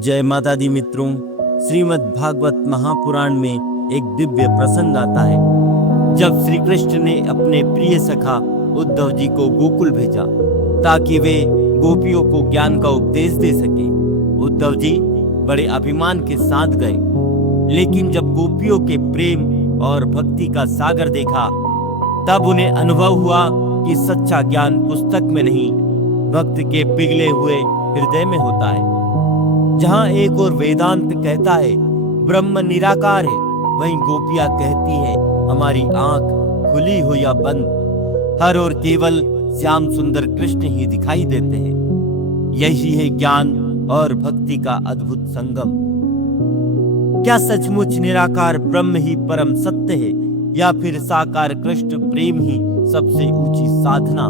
जय माता दी मित्रों, श्रीमद् भागवत महापुराण में एक दिव्य प्रसंग आता है जब श्री कृष्ण ने अपने प्रिय सखा उद्धव जी को गोकुल भेजा ताकि वे गोपियों को ज्ञान का उपदेश दे सके। उद्धव जी बड़े अभिमान के साथ गए, लेकिन जब गोपियों के प्रेम और भक्ति का सागर देखा तब उन्हें अनुभव हुआ कि सच्चा ज्ञान पुस्तक में नहीं, भक्त के पिघले हुए हृदय में होता है। जहां एक और वेदांत कहता है ब्रह्म निराकार है, वहीं गोपियां कहती है हमारी आंख खुली हो या बंद, हर ओर केवल श्याम सुंदर कृष्ण ही दिखाई देते हैं। यही है ज्ञान और भक्ति का अद्भुत संगम। क्या सचमुच निराकार ब्रह्म ही परम सत्य है या फिर साकार कृष्ण प्रेम ही सबसे ऊंची साधना?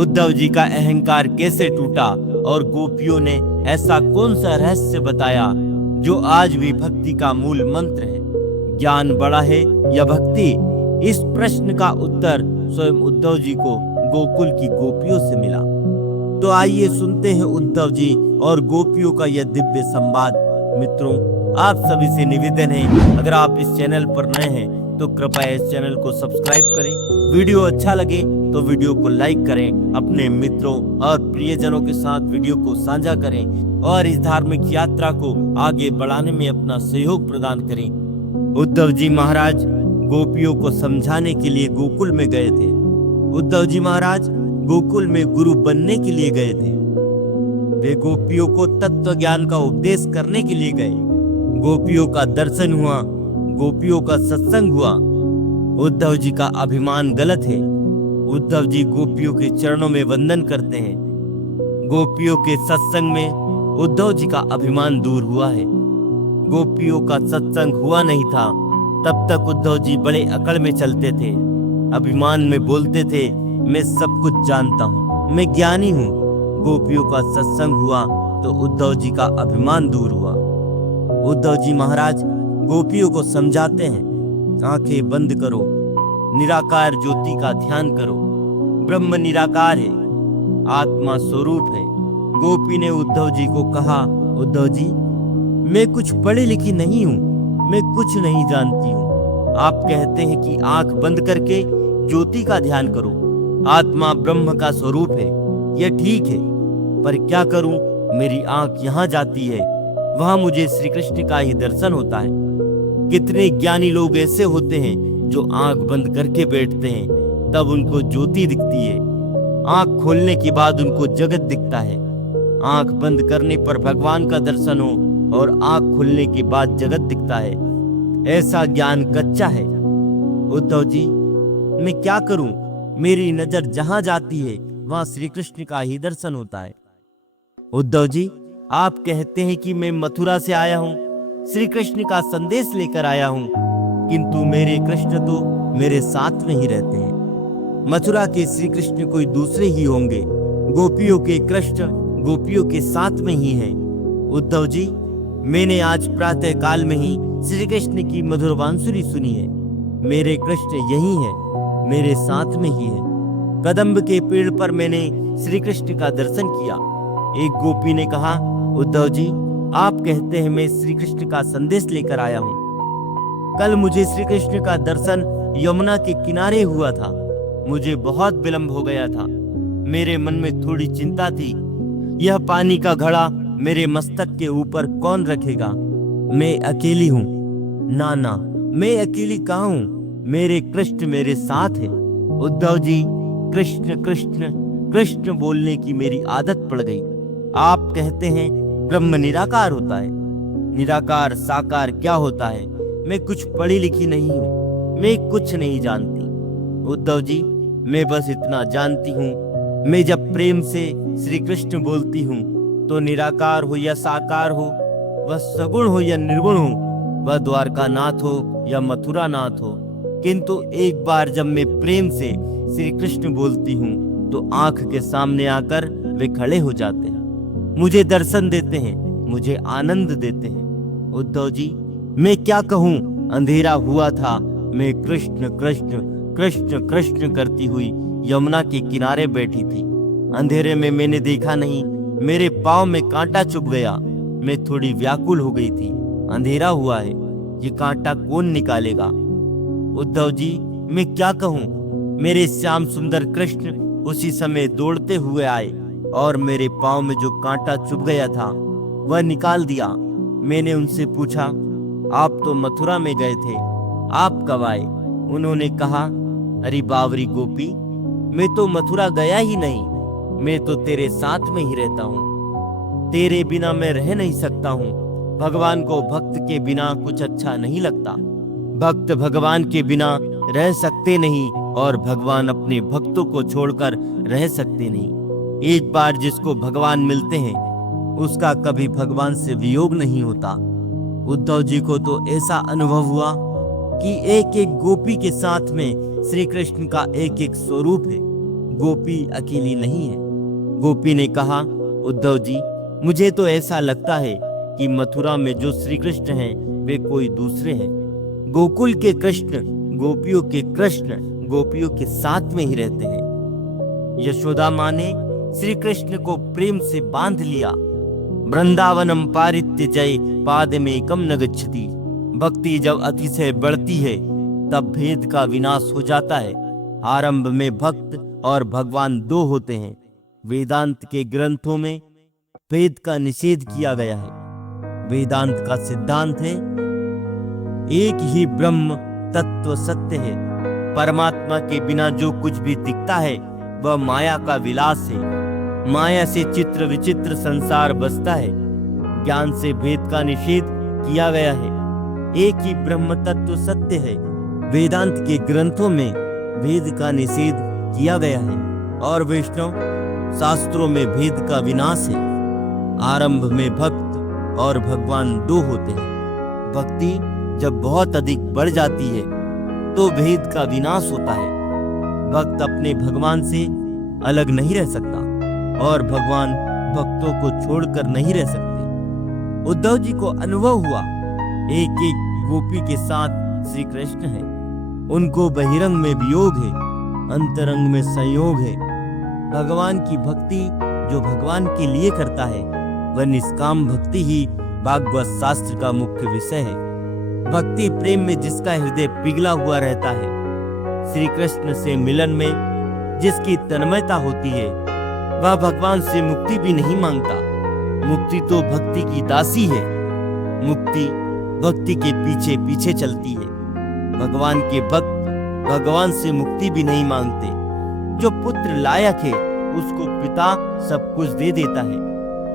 उद्धव जी का अहंकार कैसे टूटा और गोपियों ने ऐसा कौन सा रहस्य बताया जो आज भी भक्ति का मूल मंत्र है? ज्ञान बड़ा है या भक्ति? इस प्रश्न का उत्तर स्वयं उद्धव जी को गोकुल की गोपियों से मिला। तो आइए सुनते हैं उद्धव जी और गोपियों का यह दिव्य संवाद। मित्रों, आप सभी से निवेदन है, अगर आप इस चैनल पर नए हैं तो कृपया इस चैनल को सब्सक्राइब करें। वीडियो अच्छा लगे तो वीडियो को लाइक करें, अपने मित्रों और प्रियजनों के साथ वीडियो को साझा करें और इस धार्मिक यात्रा को आगे बढ़ाने में अपना सहयोग प्रदान करें। उद्धव जी महाराज गोपियों को समझाने के लिए गोकुल में गए थे। उद्धव जी महाराज गोकुल में गुरु बनने के लिए गए थे। वे गोपियों को तत्व ज्ञान का उपदेश करने के लिए गए। गोपियों का दर्शन हुआ, गोपियों का सत्संग हुआ। उद्धव जी का अभिमान गलत है। उद्धव जी गोपियों के चरणों में वंदन करते हैं। गोपियों के सत्संग में उद्धव जी का अभिमान दूर हुआ है। गोपियों का सत्संग हुआ नहीं था तब तक उद्धव जी बड़े अकड़ में चलते थे, अभिमान में बोलते थे मैं सब कुछ जानता हूँ, मैं ज्ञानी हूँ। गोपियों का सत्संग हुआ तो उद्धव जी का अभिमान दूर हुआ। उद्धव जी महाराज गोपियों को समझाते हैं, आंखें बंद करो, निराकार ज्योति का ध्यान करो। ब्रह्म निराकार है, आत्मा स्वरूप है। गोपी ने उद्धव जी को कहा, उद्धव जी मैं कुछ पढ़ी लिखी नहीं हूँ, मैं कुछ नहीं जानती हूँ। आप कहते हैं कि आंख बंद करके ज्योति का ध्यान करो, आत्मा ब्रह्म का स्वरूप है, यह ठीक है, पर क्या करूं, मेरी आंख यहाँ जाती है, वहां मुझे श्री कृष्ण का ही दर्शन होता है। कितने ज्ञानी लोग ऐसे होते हैं जो आंख बंद करके बैठते हैं, तब उनको ज्योति दिखती है। आंख खोलने के बाद उनको जगत दिखता है। आंख बंद करने पर भगवान का दर्शन हो और आंख खुलने के बाद जगत दिखता है। ऐसा ज्ञान कच्चा है। उद्धव जी मैं क्या करूं, मेरी नजर जहां जाती है वहां श्री कृष्ण का ही दर्शन होता है। उद्धव जी आप कहते हैं कि मैं मथुरा से आया हूं, श्री कृष्ण का संदेश लेकर आया हूं, किंतु मेरे कृष्ण तो मेरे साथ में ही रहते हैं। मथुरा के श्री कृष्ण कोई दूसरे ही होंगे। गोपियों के कृष्ण गोपियों के साथ में ही हैं। उद्धव जी मैंने आज प्रातः काल में ही श्री कृष्ण की मधुर बांसुरी सुनी है। मेरे कृष्ण यही है, मेरे साथ में ही है। कदम्ब के पेड़ पर मैंने श्री कृष्ण का दर्शन किया। एक गोपी ने कहा, उद्धव जी आप कहते हैं मैं श्री कृष्ण का संदेश लेकर आया हूँ। कल मुझे श्री कृष्ण का दर्शन यमुना के किनारे हुआ था। मुझे बहुत विलंब हो गया था। मेरे मन में थोड़ी चिंता थी, यह पानी का घड़ा मेरे मस्तक के ऊपर कौन रखेगा? मैं अकेली हूँ। ना, मैं अकेली कहाँ हूँ, मेरे कृष्ण मेरे साथ है। उद्धव जी कृष्ण कृष्ण कृष्ण बोलने की मेरी आदत पड़ गई। आप कहते हैं ब्रह्म निराकार होता है। निराकार साकार क्या होता है? मैं कुछ पढ़ी लिखी नहीं हूँ, मैं कुछ नहीं जानती। उद्धव जी मैं बस इतना जानती हूँ, मैं जब प्रेम से श्री कृष्ण बोलती हूँ तो निराकार हो या साकार हो, वह सगुण हो या निर्गुण हो, वह द्वारका नाथ हो या मथुरा नाथ हो, किंतु एक बार जब मैं प्रेम से श्री कृष्ण बोलती हूँ तो आंख के सामने आकर वे खड़े हो जाते हैं, मुझे दर्शन देते हैं, मुझे आनंद देते हैं। उद्धव जी मैं क्या कहूँ, अंधेरा हुआ था, मैं कृष्ण कृष्ण कृष्ण कृष्ण करती हुई यमुना के किनारे बैठी थी। अंधेरे में मैंने देखा नहीं मेरे पाँव में कांटा चुभ गया। मैं थोड़ी व्याकुल हो गई थी। अंधेरा हुआ है, ये कांटा कौन निकालेगा? उद्धव जी, मैं क्या कहूँ? मेरे श्याम सुंदर कृष्ण उसी समय दौड़ते हुए आए और मेरे पाँव में जो कांटा चुभ गया था वह निकाल दिया। मैंने उनसे पूछा, आप तो मथुरा में गए थे, आप कब आए? उन्होंने कहा, अरे बावरी गोपी, मैं तो मथुरा गया ही नहीं, मैं तो तेरे साथ में ही रहता हूँ। तेरे बिना मैं रह नहीं सकता हूँ। भगवान को भक्त के बिना कुछ अच्छा नहीं लगता। भक्त भगवान के बिना रह सकते नहीं और भगवान अपने भक्तों को छोड़कर रह सकते नहीं। एक बार जिसको भगवान मिलते हैं उसका कभी भगवान से वियोग नहीं होता। उद्धव जी को तो ऐसा अनुभव हुआ कि एक एक गोपी के साथ में श्री कृष्ण का एक एक स्वरूप है। गोपी अकेली नहीं है। गोपी ने कहा, उद्धव जी, मुझे तो ऐसा लगता है कि मथुरा में जो श्री कृष्ण हैं वे कोई दूसरे हैं। गोकुल के कृष्ण गोपियों के कृष्ण गोपियों के साथ में ही रहते हैं। यशोदा माँ ने श्री कृष्ण को प्रेम से बांध लिया। वृंदावनम पारित्यजय पादमेकम न गच्छति। भक्ति जब अतिशय बढ़ती है तब भेद का विनाश हो जाता है। आरंभ में भक्त और भगवान दो होते हैं। वेदांत के ग्रंथों में भेद का निषेध किया गया है। वेदांत का सिद्धांत है, एक ही ब्रह्म तत्व सत्य है। परमात्मा के बिना जो कुछ भी दिखता है वह माया का विलास है। माया से चित्र विचित्र संसार बसता है। ज्ञान से भेद का निषेध किया गया है। एक ही ब्रह्म तत्व सत्य है। वेदांत के ग्रंथों में भेद का निषेध किया गया है और वैष्णव शास्त्रों में भेद का विनाश है। आरंभ में भक्त और भगवान दो होते हैं। भक्ति जब बहुत अधिक बढ़ जाती है तो भेद का विनाश होता है। भक्त अपने भगवान से अलग नहीं रह सकता और भगवान भक्तों को छोड़कर नहीं रह सकते। उद्धव जी को अनुभव हुआ, एक एक गोपी के साथ श्री कृष्ण है। उनको बहिरंग में वियोग है, अंतरंग में संयोग है। भगवान की भक्ति जो भगवान के लिए करता है वह निष्काम भक्ति ही भागवत शास्त्र का मुख्य विषय है। भक्ति प्रेम में जिसका हृदय पिघला हुआ रहता है, श्री कृष्ण से मिलन में जिसकी तन्मयता होती है, वह भगवान से मुक्ति भी नहीं मांगता। मुक्ति तो भक्ति की दासी है। मुक्ति भक्ति के पीछे पीछे चलती है। भगवान के भक्त भगवान से मुक्ति भी नहीं मांगते। जो पुत्र लायक है उसको पिता सब कुछ दे देता है।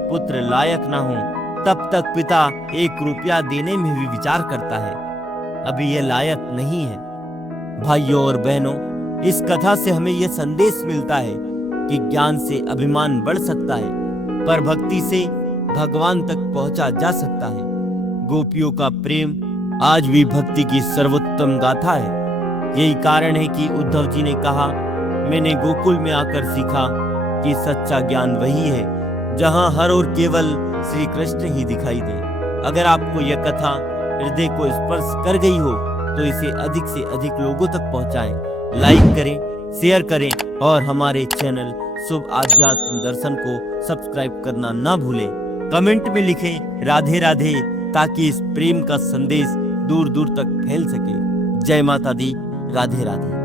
पुत्र लायक ना हो तब तक पिता 1 रुपया देने में भी विचार करता है। अभी यह लायक नहीं है। भाइयों और बहनों, इस कथा से हमें यह संदेश मिलता है कि ज्ञान से अभिमान बढ़ सकता है पर भक्ति से भगवान तक पहुंचा जा सकता है। गोपियों का प्रेम आज भी भक्ति की सर्वोत्तम गाथा है। यही कारण है कि उद्धव जी ने कहा, मैंने गोकुल में आकर सीखा कि सच्चा ज्ञान वही है जहां हर और केवल श्री कृष्ण ही दिखाई दे। अगर आपको यह कथा हृदय को स्पर्श कर गई हो तो इसे अधिक से अधिक लोगों तक पहुंचाएं। लाइक करें, शेयर करें और हमारे चैनल शुभ आध्यात्म दर्शन को सब्सक्राइब करना ना भूलें। कमेंट में लिखें राधे राधे ताकि इस प्रेम का संदेश दूर दूर तक फैल सके। जय माता दी, राधे राधे।